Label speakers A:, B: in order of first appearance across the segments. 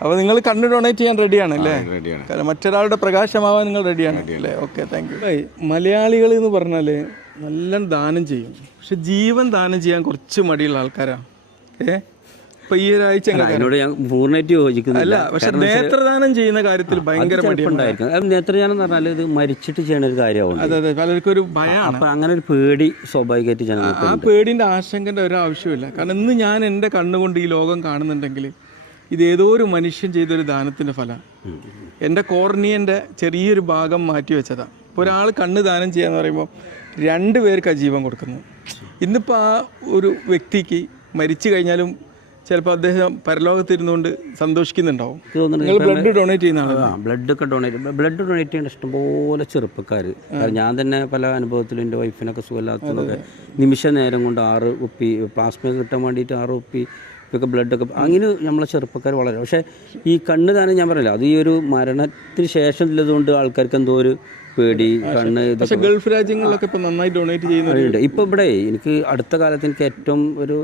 A: അപ്പോൾ നിങ്ങൾ കണ്ണ് ഡൊണേറ്റ് ചെയ്യാൻ റെഡിയാണ് അല്ലേ?
B: റെഡിയാണ്
A: കാരണം മറ്റൊരാളുടെ പ്രകാശമാവാൻ നിങ്ങൾ റെഡിയാണ് അല്ലേ? ഓക്കെ താങ്ക് യു മലയാളികൾ എന്ന് പറഞ്ഞാൽ നല്ല ദാനം ചെയ്യും. പക്ഷെ ജീവൻ ദാനം ചെയ്യാൻ കുറച്ച് മടിയുള്ള ആൾക്കാരാണ് ഏ? ഇപ്പൊ ഈ ഒരാഴ്ച
C: അതിനോട് ഞാൻ പൂർണമായിട്ട് യോജിക്കുന്നു
A: അല്ല പക്ഷെ നേത്രദാനം ചെയ്യുന്ന കാര്യത്തിൽ ഭയങ്കര
C: മടിയുണ്ടായിരിക്കും നേത്രദാനം എന്ന് പറഞ്ഞാൽ ഇത് മരിച്ചിട്ട് ചെയ്യുന്ന ഒരു കാര്യമാണ്
A: അതെ അതെ പലർക്കും ഒരു ഭയമാണ്
C: അപ്പൊ അങ്ങനെ ഒരു പേടി സ്വാഭാവികമായിട്ട് ജനങ്ങൾക്ക്
A: ആ പേടിന്റെ ആശങ്കന്റെ ഒരു ആവശ്യമില്ല കാരണം ഇന്ന് ഞാൻ എന്റെ കണ്ണുകൊണ്ട് ഈ ലോകം കാണുന്നുണ്ടെങ്കിൽ ഇത് ഏതോ ഒരു മനുഷ്യൻ ചെയ്തൊരു ദാനത്തിന്റെ ഫലം. എന്റെ കോർണിയന്റെ ചെറിയൊരു ഭാഗം മാറ്റി വെച്ചതാണ് ഇപ്പോൾ ഒരാൾ കണ്ണ് ദാനം ചെയ്യാന്ന് പറയുമ്പോൾ രണ്ട് പേർക്ക് അജീവൻ ജീവൻ കൊടുക്കുന്നു. ഇന്നിപ്പോൾ ആ ഒരു വ്യക്തിക്ക് മരിച്ചു കഴിഞ്ഞാലും ചിലപ്പോൾ അദ്ദേഹം പരലോകത്തിരുന്നുകൊണ്ട് സന്തോഷിക്കുന്നുണ്ടാവും. നിങ്ങൾ ബ്ലഡ് ഡൊണേറ്റ്
C: ചെയ്യുന്നതാണ് ബ്ലഡ് ഒക്കെ ഡൊണേറ്റ് ബ്ലഡ് ഡൊണേറ്റ് ചെയ്യുന്ന ഇഷ്ടംപോലെ ചെറുപ്പക്കാർ ഞാൻ തന്നെ പല അനുഭവത്തിലും എന്റെ വൈഫിനൊക്കെ സുഖമില്ലാത്തതൊക്കെ നിമിഷ നേരം കൊണ്ട് ആറ് ഉപ്പി പ്ലാസ്മ കിട്ടാൻ വേണ്ടിയിട്ട് ആറ് കുപ്പി ഒക്കെ ബ്ലഡൊക്കെ അങ്ങനെ നമ്മളെ ചെറുപ്പക്കാർ വളരെ. പക്ഷേ ഈ കണ്ണ് താനം ഞാൻ പറയില്ല അത് ഈ ഒരു മരണത്തിന് ശേഷം ഉള്ളതുകൊണ്ട് ആൾക്കാർക്ക് എന്തോ ഒരു പേടി കണ്ണ്
A: ഗൾഫ് രാജ്യങ്ങളിലൊക്കെ ഇപ്പൊ നന്നായി ഡൊണേറ്റ്
C: ചെയ്യുന്നുണ്ട് ഇപ്പൊ ഇവിടെ എനിക്ക് അടുത്ത കാലത്ത് എനിക്ക് ഏറ്റവും ഒരു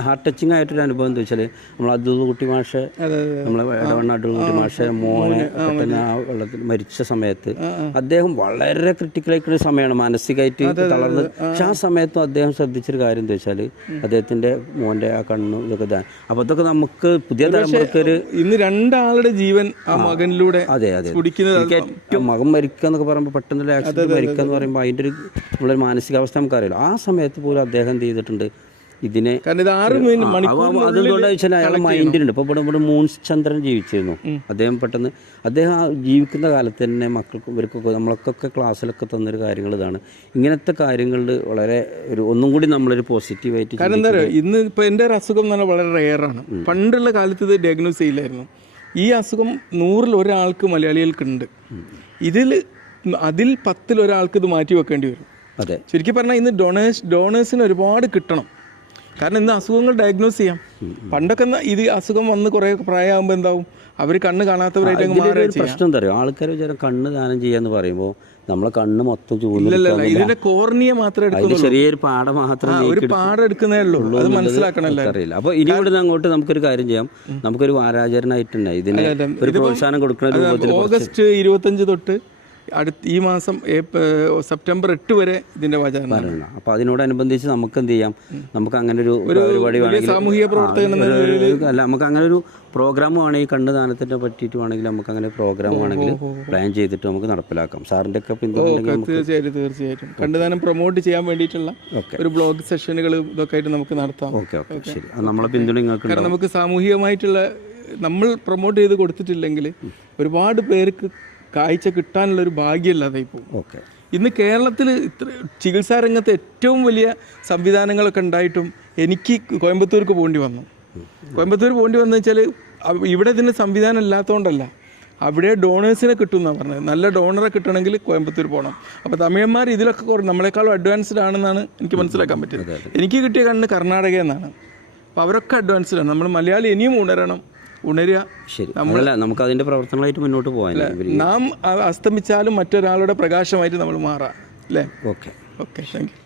C: ഹാർട്ട് ടച്ചിങ് ആയിട്ടൊരു അനുഭവം എന്താ വെച്ചാൽ നമ്മൾ അദ്ഭുത കുട്ടി മാഷ നമ്മളെ ഇടവണ്ണ അടൂർ കുട്ടി മാഷ മോനെ ആ വെള്ളത്തിൽ മരിച്ച സമയത്ത് അദ്ദേഹം വളരെ ക്രിട്ടിക്കൽ ആയിട്ടുള്ള സമയമാണ് മാനസികമായിട്ട് തളർന്ന് പക്ഷെ ആ സമയത്തും അദ്ദേഹം ശ്രദ്ധിച്ചൊരു കാര്യം എന്താ വെച്ചാൽ അദ്ദേഹത്തിന്റെ മോന്റെ ആ കണ്ണു ഇതൊക്കെ ഇതാണ് അപ്പൊ അതൊക്കെ നമുക്ക് പുതിയ തലമുറയ്ക്ക് ഒരു
A: ഇന്ന് രണ്ടാളുടെ ജീവൻ ആ മകനിലൂടെ
C: അതെ അതെ. ഏറ്റവും മകൻ മരിക്കുക എന്നൊക്കെ പറയുമ്പോൾ പെട്ടെന്നുള്ള ആക്സിഡന്റ് മരിക്കുക എന്ന് പറയുമ്പോൾ അതിന്റെ ഒരു നമ്മളൊരു മാനസികാവസ്ഥ നമുക്കറിയില്ല. ആ സമയത്ത് പോലും അദ്ദേഹം എന്ത് ചെയ്തിട്ടുണ്ട്? ഇതിനെ അതുകൊണ്ട് വെച്ചാൽ അയാളെ മൈൻഡിലുണ്ട് ഇപ്പോൾ ഇവിടെ ഇവിടെ മൂൺ ചന്ദ്രൻ ജീവിച്ചിരുന്നു. അദ്ദേഹം പെട്ടെന്ന് അദ്ദേഹം ജീവിക്കുന്ന കാലത്ത് തന്നെ മക്കൾക്കും ഇവർക്കൊക്കെ നമ്മളൊക്കെ ക്ലാസ്സിലൊക്കെ തന്നൊരു കാര്യങ്ങൾ ഇതാണ്. ഇങ്ങനത്തെ കാര്യങ്ങളിൽ വളരെ ഒരു ഒന്നും കൂടി നമ്മളൊരു പോസിറ്റീവായിട്ട്
A: കാരണം എന്താ പറയുക ഇന്ന് ഇപ്പൊ എന്റെ ഒരു അസുഖം എന്ന് പറഞ്ഞാൽ വളരെ റെയറാണ് പണ്ടുള്ള കാലത്ത് ഇത് ഡയഗ്നോസ് ചെയ്യില്ലായിരുന്നു. ഈ അസുഖം നൂറിൽ ഒരാൾക്ക് മലയാളികൾക്കുണ്ട്. ഇതിൽ അതിൽ പത്തിൽ ഒരാൾക്ക് ഇത് മാറ്റി വെക്കേണ്ടി വരും.
C: അതെ.
A: ശരിക്കും പറഞ്ഞാൽ ഇന്ന് ഡൊണേഴ്സ് ഡോണേഴ്സിന് ഒരുപാട് കിട്ടണം. കാരണം ഇന്ന് അസുഖങ്ങൾ ഡയഗ്നോസ് ചെയ്യാം. പണ്ടൊക്കെ ഇത് അസുഖം വന്ന് കുറേ പ്രായമാകുമ്പോൾ എന്താവും? അവർ കണ്ണ് കാണാത്തവരായിട്ട്
C: പ്രശ്നം എന്താ പറയുക ആൾക്കാർ വിചാരം കണ്ണ് ദാനം ചെയ്യാന്ന് പറയുമ്പോൾ നമ്മളെ കണ്ണ് മൊത്തം
A: ഇല്ലല്ല ഇതിന്റെ കോർണിയ മാത്രമേ എടുക്കുന്നുള്ളൂ.
C: ചെറിയൊരു പാട
A: മാത്രമേ ഒരു പാട എടുക്കുന്നേ ഉള്ളൂ. അത് മനസ്സിലാക്കണല്ലോ?
C: അറിയില്ല. അപ്പൊ ഇനി ഇവിടുന്ന് അങ്ങോട്ട് നമുക്കൊരു കാര്യം ചെയ്യാം. നമുക്കൊരു വാരാചരണമായിട്ടുണ്ട്. ഇതിന് ഒരു പ്രോത്സാഹനം കൊടുക്കുന്ന രൂപത്തിൽ
A: ഓഗസ്റ്റ് ഇരുപത്തഞ്ച് തൊട്ട് അടുത്ത ഈ മാസം സെപ്റ്റംബർ എട്ട് വരെ ഇതിന്റെ വാചാരണം
C: അപ്പോൾ അപ്പൊ അതിനോടനുബന്ധിച്ച് നമുക്ക് എന്ത് ചെയ്യാം നമുക്ക് അങ്ങനെ ഒരു പരിപാടി
A: സാമൂഹിക പ്രവർത്തകൻ
C: അല്ല നമുക്ക് അങ്ങനെ ഒരു പ്രോഗ്രാം വേണമെങ്കിൽ കണ്ണ് ദാനത്തിനെ പറ്റിയിട്ട് വേണമെങ്കിൽ നമുക്ക് അങ്ങനെ പ്രോഗ്രാം വേണമെങ്കിൽ പ്ലാൻ ചെയ്തിട്ട് നമുക്ക് നടപ്പിലാക്കാം. സാറിന്റെ ഒക്കെ
A: തീർച്ചയായിട്ടും തീർച്ചയായിട്ടും. കണ്ടുദാനം പ്രൊമോട്ട് ചെയ്യാൻ വേണ്ടിയിട്ടുള്ള ഒരു ബ്ലോഗ് സെഷനുകൾ ഇതൊക്കെ ആയിട്ട് നമുക്ക് നടത്താം.
C: Okay okay. ശരി. നമ്മളെ പിന്തുണ നിങ്ങൾക്ക്
A: നമുക്ക് സാമൂഹികമായിട്ടുള്ള നമ്മൾ പ്രൊമോട്ട് ചെയ്ത് കൊടുത്തിട്ടില്ലെങ്കിൽ ഒരുപാട് പേർക്ക് കാഴ്ച കിട്ടാനുള്ളൊരു ഒരു ഇപ്പോൾ പോകും
C: ഓക്കെ.
A: ഇന്ന് കേരളത്തിൽ ഇത്ര ചികിത്സാ രംഗത്ത് ഏറ്റവും വലിയ സംവിധാനങ്ങളൊക്കെ ഉണ്ടായിട്ടും എനിക്ക് കോയമ്പത്തൂർക്ക് പോകേണ്ടി വന്നു. കോയമ്പത്തൂർ പോകേണ്ടി വന്നു വെച്ചാൽ ഇവിടെ ഇതിന് സംവിധാനം ഇല്ലാത്തതുകൊണ്ടല്ല അവിടെ ഡോണേഴ്സിനെ കിട്ടും എന്നാണ് പറഞ്ഞത്. നല്ല ഡോണറെ കിട്ടണമെങ്കിൽ കോയമ്പത്തൂർ പോകണം അപ്പോൾ തമിഴന്മാർ ഇതിലൊക്കെ കുറേ നമ്മളെക്കാളും അഡ്വാൻസ്ഡ് ആണെന്നാണ് എനിക്ക് മനസ്സിലാക്കാൻ പറ്റിയത്. എനിക്ക് കിട്ടിയ കണ്ണ് കർണാടക എന്നാണ് അപ്പോൾ അവരൊക്കെ അഡ്വാൻസ്ഡ് ആണ് നമ്മൾ മലയാളി ഇനിയും ഉണരണം. ഉണരുക.
C: ശരി. നമ്മളല്ല നമുക്ക് അതിന്റെ പ്രവർത്തനങ്ങളായിട്ട് മുന്നോട്ട് പോകാൻ
A: നാം അസ്തമിച്ചാലും മറ്റൊരാളുടെ പ്രകാശമായിട്ട് നമ്മൾ മാറാം. അല്ലേ?
C: ഓക്കെ.
A: Okay thank you